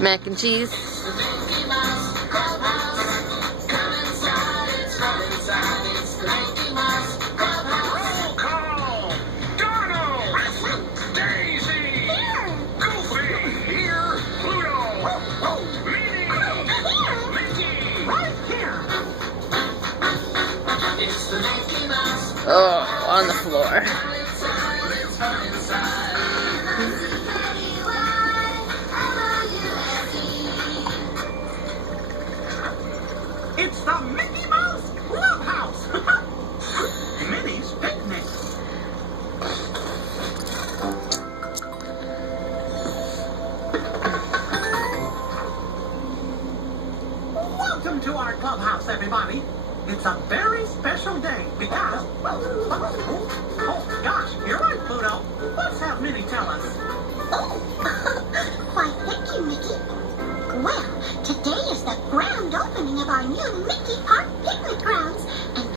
Mac and cheese. Oh, on the floor. It's the Mickey Mouse Clubhouse! Minnie's Picnic! Welcome to our clubhouse, everybody! It's a very special day because... Oh, gosh, you're right, Pluto. Let's have Minnie tell us. Oh, why, thank you, Mickey. Well, today is the grand opening of our new Mickey Park picnic grounds, and